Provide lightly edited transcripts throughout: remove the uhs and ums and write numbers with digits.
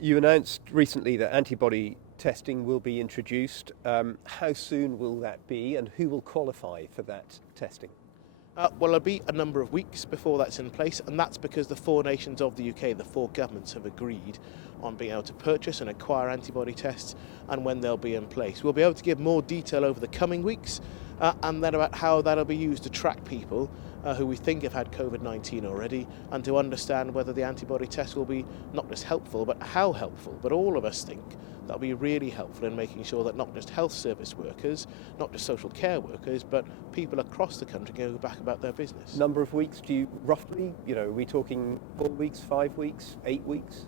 You announced recently that antibody testing will be introduced. How soon will that be, and who will qualify for that testing? Well, it'll be a number of weeks before that's in place, and that's because the four nations of the UK, the four governments, have agreed on being able to purchase and acquire antibody tests and when they'll be in place. We'll be able to give more detail over the coming weeks and then about how that'll be used to track people who we think have had COVID-19 already, and to understand whether the antibody test will be not just helpful, but how helpful. But all of us think that'll be really helpful in making sure that not just health service workers, not just social care workers, but people across the country can go back about their business. Number of weeks, do you roughly, are we talking 4 weeks, 5 weeks, 8 weeks?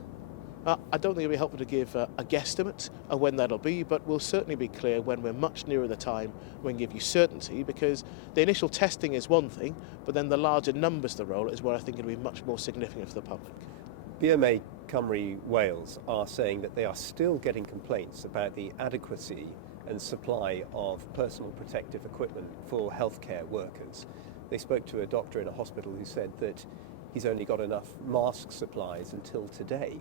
I don't think it'll be helpful to give a guesstimate of when that'll be, but we'll certainly be clear when we're much nearer the time when we give you certainty, because the initial testing is one thing, but then the larger numbers the role is where I think it'll be much more significant for the public. BMA Cymru Wales are saying that they are still getting complaints about the adequacy and supply of personal protective equipment for healthcare workers. They spoke to a doctor in a hospital who said that he's only got enough mask supplies until today.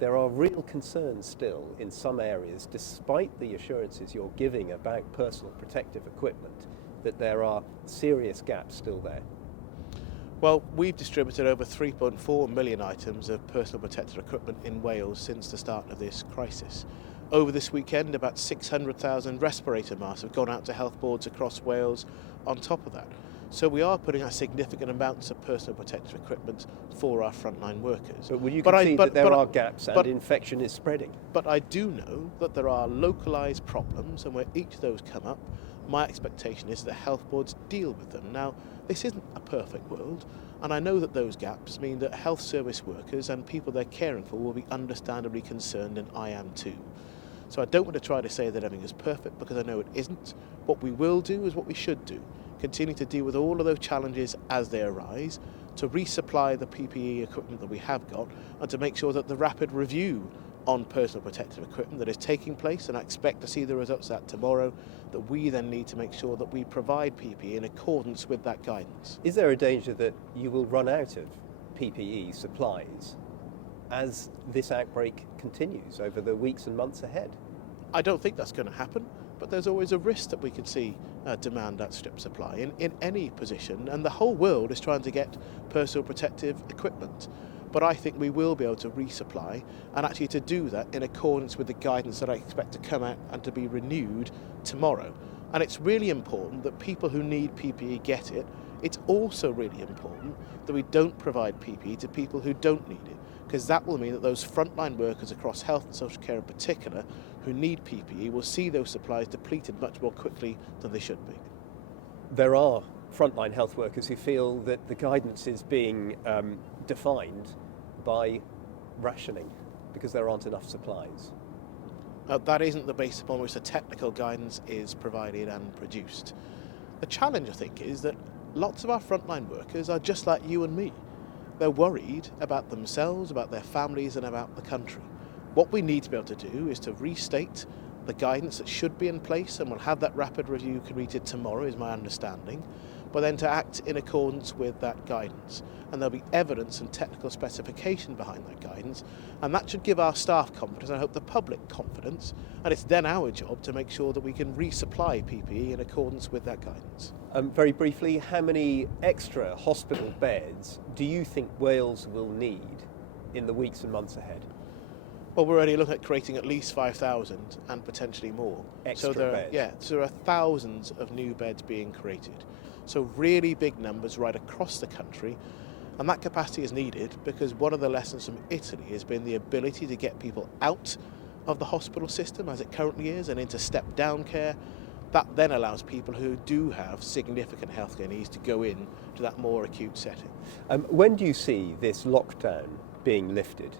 There are real concerns still in some areas, despite the assurances you're giving about personal protective equipment, that there are serious gaps still there. Well, we've distributed over 3.4 million items of personal protective equipment in Wales since the start of this crisis. Over this weekend, about 600,000 respirator masks have gone out to health boards across Wales on top of that. So we are putting out significant amounts of personal protective equipment for our frontline workers. But will you concede that there are gaps and infection is spreading? But I do know that there are localised problems, and where each of those come up, my expectation is that health boards deal with them. Now, this isn't a perfect world, and I know that those gaps mean that health service workers and people they're caring for will be understandably concerned, and I am too. So I don't want to try to say that everything is perfect, because I know it isn't. What we will do is what we should do. Continue to deal with all of those challenges as they arise, to resupply the PPE equipment that we have got, and to make sure that the rapid review on personal protective equipment that is taking place, and I expect to see the results of that tomorrow, that we then need to make sure that we provide PPE in accordance with that guidance. Is there a danger that you will run out of PPE supplies as this outbreak continues over the weeks and months ahead? I don't think that's going to happen, but there's always a risk that we could see demand outstrip supply in any position, and the whole world is trying to get personal protective equipment. But I think we will be able to resupply, and actually to do that in accordance with the guidance that I expect to come out and to be renewed tomorrow. And it's really important that people who need PPE get it. It's also really important that we don't provide PPE to people who don't need it, because that will mean that those frontline workers across health and social care in particular who need PPE will see those supplies depleted much more quickly than they should be. There are frontline health workers who feel that the guidance is being defined by rationing because there aren't enough supplies. That isn't the basis upon which the technical guidance is provided and produced. The challenge, I think, is that lots of our frontline workers are just like you and me. They're worried about themselves, about their families, and about the country. What we need to be able to do is to restate the guidance that should be in place, and we'll have that rapid review completed tomorrow, is my understanding, but then to act in accordance with that guidance. And there'll be evidence and technical specification behind that guidance, and that should give our staff confidence, and I hope the public confidence, and it's then our job to make sure that we can resupply PPE in accordance with that guidance. Very briefly, how many extra hospital beds do you think Wales will need in the weeks and months ahead? Well, we're already looking at creating at least 5,000 and potentially more. Extra beds? Yeah, so there are thousands of new beds being created. So really big numbers right across the country. And that capacity is needed because one of the lessons from Italy has been the ability to get people out of the hospital system as it currently is and into step-down care. That then allows people who do have significant healthcare needs to go in to that more acute setting. When do you see this lockdown being lifted?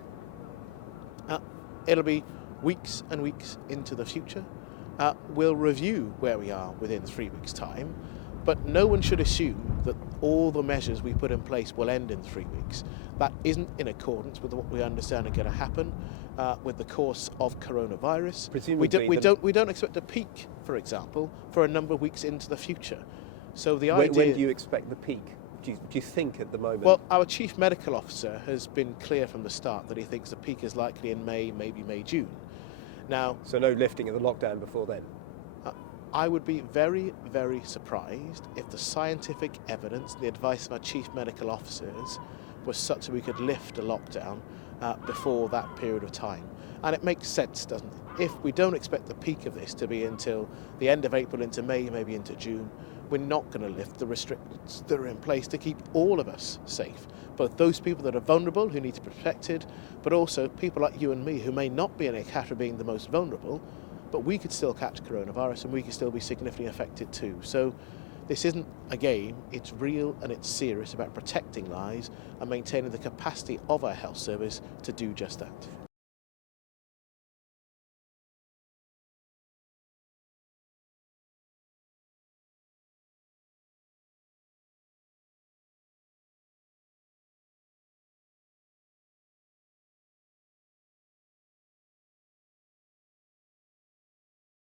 It'll be weeks and weeks into the future. We'll review where we are within 3 weeks' time, but no one should assume that all the measures we put in place will end in 3 weeks. That isn't in accordance with what we understand are going to happen with the course of coronavirus. Presumably we don't expect a peak, for example, for a number of weeks into the future. So the idea. When do you expect the peak? do you think at the moment? Well, our Chief Medical Officer has been clear from the start that he thinks the peak is likely in May, maybe May, June. Now, so no lifting of the lockdown before then? I would be very, very surprised if the scientific evidence, the advice of our Chief Medical Officers was such that we could lift a lockdown before that period of time. And it makes sense, doesn't it? If we don't expect the peak of this to be until the end of April into May, maybe into June, we're not going to lift the restrictions that are in place to keep all of us safe. Both those people that are vulnerable, who need to be protected, but also people like you and me who may not be in a category being the most vulnerable, but we could still catch coronavirus and we could still be significantly affected too. So this isn't a game, it's real and it's serious about protecting lives and maintaining the capacity of our health service to do just that.